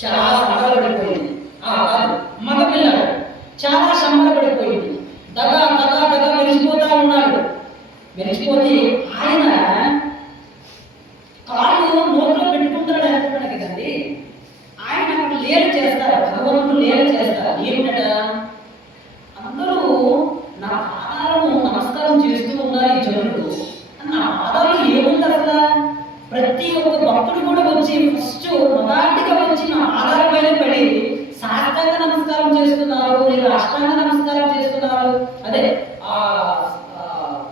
చాలా సంబరపడిపోయింది. కాదు, మగపిల్లాడు చాలా సంబరపడిపోయింది. దగా దగా దగా మెరిసిపోతా ఉన్నాడు. మెరిసిపోతే ఆయన కాళ్ళు నోట్లో పెట్టుకుంటాడు అనుకుంటాడు కదండి. ఆయన అక్కడ లీల చేస్తారు, భగవంతుడు లీల చేస్తారు. ఏమిటట, అందరూ నా పాదాలను నమస్కారం చేస్తూ ఉన్నారు ఈ జనులు. నా పాదాలు ఏముంది అసలు? ప్రతి ఒక్క భక్తుడు కూడా వచ్చి ఫస్ట్ మొదటిగా వచ్చి నా పాదాల పైన పడి సాష్టాంగ నమస్కారం చేస్తున్నారు, లేదా అష్టాంగ నమస్కారం చేస్తున్నారు, అదే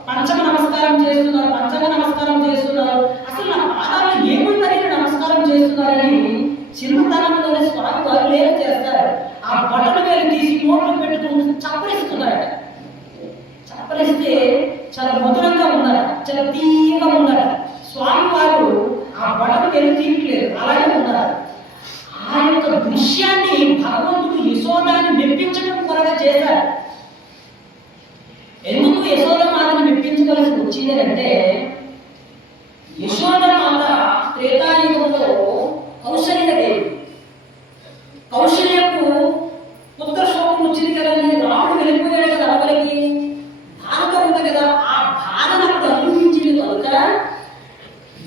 పంచమ నమస్కారం చేస్తున్నారు, పంచమ నమస్కారం చేస్తున్నారు. అసలు నా పాదాలు ఏముందని నమస్కారం చేస్తున్నారని చిన్నతనంలోనే స్వామి వారు లీల చేస్తారు. ఆ బట్టలు వేలు తీసి నోట్లో పెట్టుకుంటూ చప్పరిస్తున్నారట. చప్పరిస్తే చాలా మధురంగా ఉండాలి, చాలా తీయగా ఉండాలి. స్వామి వారు ఆ బట్టలు వేలు తీయట్లేదు, అలాగే ఉన్నారు. ఆ యొక్క దృశ్యాన్ని భగవంతుడు యశోదాన్ని మెప్పించడం కొరగా చేశారు. ఎందుకు యశోదమాతను మెప్పించవలసి వచ్చింది అంటే, యశోదమాత త్రేతాయుగంలో కౌశల్యదేవి. కౌశల్యకు పుత్ర శోకం వచ్చింది కదండి. రాముడు వెళ్ళిపోయాడు కదా అడవులకి, బాధగా ఉంది కదా. ఆ బాధను అప్పుడు అనుభవించింది కనుక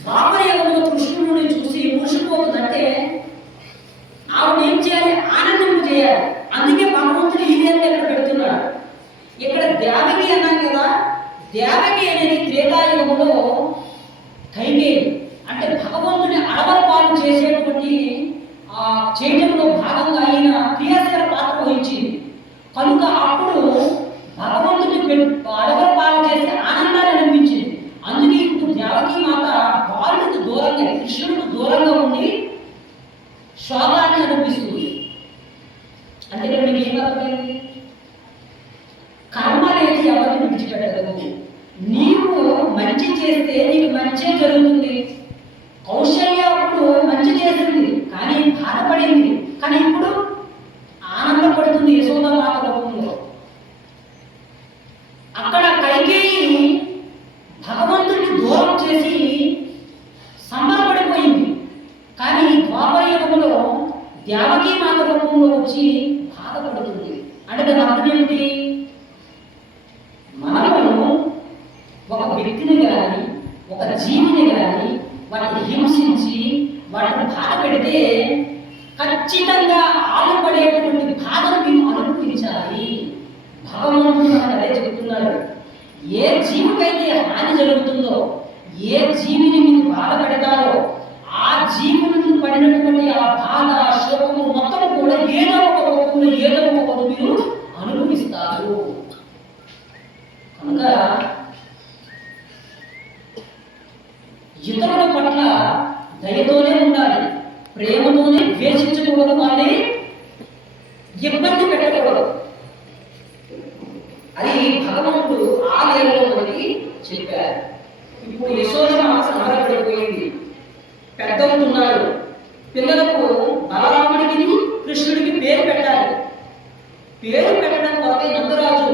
ద్వాపరయుగంలో కృష్ణుడిని చూసి మురిసిపోతుందంటే ఆవిడ ఏం చేయాలి? ఆనందింపు చేయాలి. అందుకే భగవంతుడు ఈ లీలను ఇక్కడ పెడుతున్నాడు. ఇక్కడ దేవకి అన్నాం కదా, దేవకి అనేది త్రేతాయుగంలో కైకేయి అంటే భగవంతుని అడవల పాలు చేసేటువంటి చేయడంలో భాగంగా ఆయన క్రియాశీల పాత్ర వహించింది కనుక అప్పుడు భగవంతుని అడవల పాలు చేసే ఆనందాన్ని అనిపించింది. అందుకే ఇప్పుడు దేవకి మాత బాలుడికి దూరంగా, కృష్ణుడికి దూరంగా ఉండి శోభాన్ని అనిపిస్తుంది. అంటే ఇక్కడ మీకు ఏమర్థమైంది? కర్మ అనేది ఎవరిని విడిచిపెట్టదు. నీవు మంచి చేస్తే నీకు మంచి జరుగుతుంది. కౌశల్య అప్పుడు మంచి చేసింది కానీ బాధపడింది, కానీ ఇప్పుడు ఆనందపడుతుంది యశోదమాత రూపంలో. అక్కడ కైకేయి భగవంతుడిని దూరం చేసి సంబరపడిపోయింది, కానీ ద్వాపరయుగంలో దేవకీ మాత రూపంలో వచ్చి బాధపడుతుంది. అంటే దాని అర్థం ఏమిటి? మనము ఒక వ్యక్తిని కానీ ఒక జీవిని కానీ వాటిని హింసించి వాటిని బాధ పెడితే ఖచ్చితంగా ఆలుపడేటువంటి బాధను మేము అనుభవించాలి. భగవంతుడు మనకు అదే చెబుతున్నాడు. ఏ జీవికైతే హాని జరుగుతుందో, ఏ జీవిని మీరు బాధ పెడతారో ఆ జీవి నుండి పడినటువంటి ఆ బాధ శోకము మొత్తం కూడా ఏదో ఒక రూపంలో ఏదో ఒక పదు మీరు అనుభవిస్తారు. కనుక ఇతరుల పట్ల దయతోనే ఉండాలి, ప్రేమతోనే ద్వేషించకూడదు, కానీ ఇబ్బంది పెట్టకూడదు. అది భగవంతుడు ఆ లీలలో మనకి చెప్పారు. ఇప్పుడు యశోదమాత సంబరపడిపోయింది, పెద్దవుతున్నాడు. పిల్లలకు బలరాముడికి కృష్ణుడికి పేరు పెట్టాలి. పేరు పెట్టడం కొరకై నందరాజు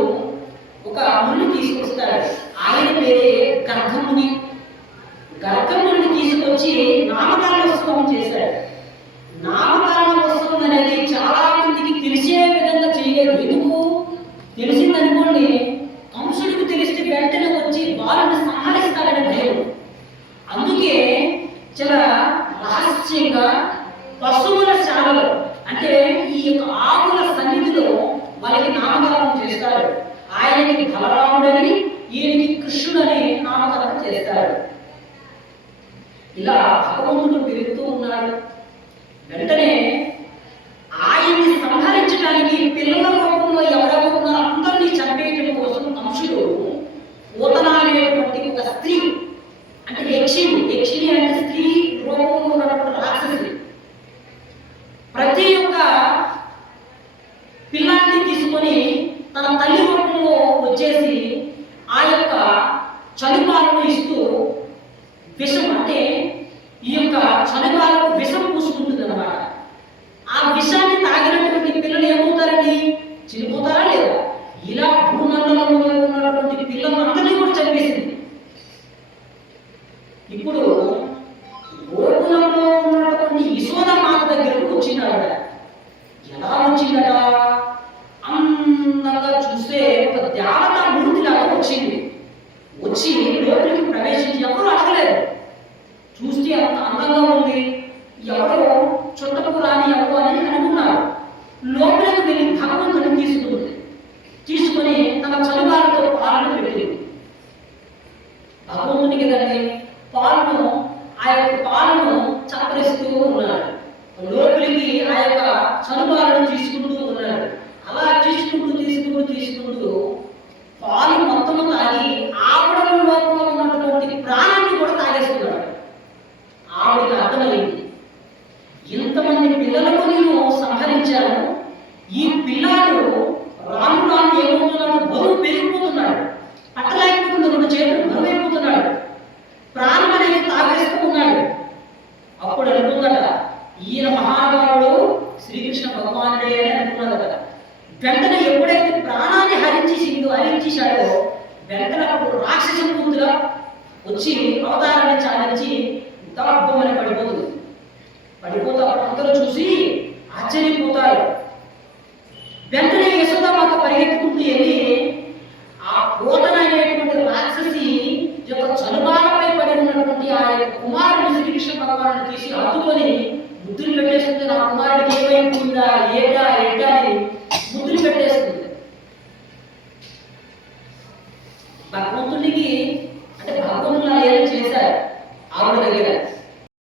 ఒక ముని తీసుకొస్తాడు. ఆయన పేరే గర్గముని. గర్గముని తీసుకొచ్చి నామకరణోత్సవం చేశాడు. నామకరణోత్సవం అనేది చాలా మందికి తెలిసే విధంగా చేయలేదు. ఎందుకు తెలిసిందనుకోండి, కంసుడికి తెలిస్తే వెంటనే వచ్చి బాలుని సంహరిస్తాడని భయం. అందుకే చాలా రహస్యంగా పశువుల శాలలో, అంటే ఈ యొక్క ఆవుల సన్నిధిలో వాళ్ళకి నామకరణం చేస్తాడు. ఆయనకి బలరాముడని, ఈయనకి కృష్ణుడని నామకరణం చేస్తాడు. ఇలా భగవంతుడు పెరుగుతూ ఉన్నాడు. వెంటనే ఆయన్ని సంహరించడానికి పిల్లల రూపంలో ఎవరెవరు ఉన్నారో అందరినీ చంపేయటం కోసం కంసుడు ఓతన అనేటువంటి ఒక స్త్రీ, అంటే యక్షిణి, యక్షిణి అంటే స్త్రీ రూపంలో ఉన్నటువంటి రాక్షసి, ప్రతి ఒక్క పిల్లాన్ని తీసుకొని తన తల్లి రూపంలో వచ్చేసి ఆ యొక్క చలిపాలను ఇస్తూ విషం, అంటే ఈ యొక్క చలిపాలకు విషం చుట్టపు రాని ఎవరు అని అనుకున్నారు. లోపలికి వెళ్ళి భగవంతుని తీసుకొని తన చనుబాలతో పాలను పెట్టింది. భగవంతునికి కదండి పాలను, ఆ యొక్క పాలను చప్పరిస్తూ ఉన్నాడు. లోపలికి ఆ యొక్క చనుబాలను తీసుకుంటూ ఉన్నాడు. అలా తీసుకుంటూ పాలు మొత్తము తాగి ఆవిడ లోపల ఉన్నటువంటి ప్రాణాన్ని కూడా తాగేస్తున్నాడు. ఆవిడకి అర్థమైంది, ఇంతమంది పిల్లలకు నేను సంహరించాను, ఈ పిల్లాడు రాను ఏమవుతున్నాడు, బరువు పెరిగిపోతున్నాడు, పట్టలేకపోతున్నాడు, 2 చేతులు బరువు అయిపోతున్నాడు, ప్రాణం అనేది తాగేస్తూ ఉన్నాడు. అప్పుడు అనుకుందట, ఈయన మహానుభావుడు శ్రీకృష్ణ భగవానుడే అని అనుకున్నదట. వెంటనే ఎప్పుడైతే ప్రాణాన్ని హరించేశాడో వెంటనే అప్పుడు రాక్షస కూతురా వచ్చి అవతారాన్ని చాలించి దబ్బమని పడిపోతుంది. పడిపోతే అప్పుడు అందరూ చూసి ఆశ్చర్యపోతారు. వెంటనే యశోదామాత పరిగెత్తుకుంటూ వెళ్ళి ఆ పోతన అనేటువంటి రాక్షసి యొక్క చనుబాలపై పడి ఉన్నటువంటి ఆ యొక్క కుమారుడు శ్రీకృష్ణ భగవాను తీసి హత్తుకొని ముద్దులు పెట్టేస్తుంది. నా కుమారుడికి ఏమైందా ఏటా అని ముద్దులు పెట్టేస్తుంది. భగవంతుడికి అంటే భగవంతుడు ఏం చేశారు ఆవిడ దగ్గర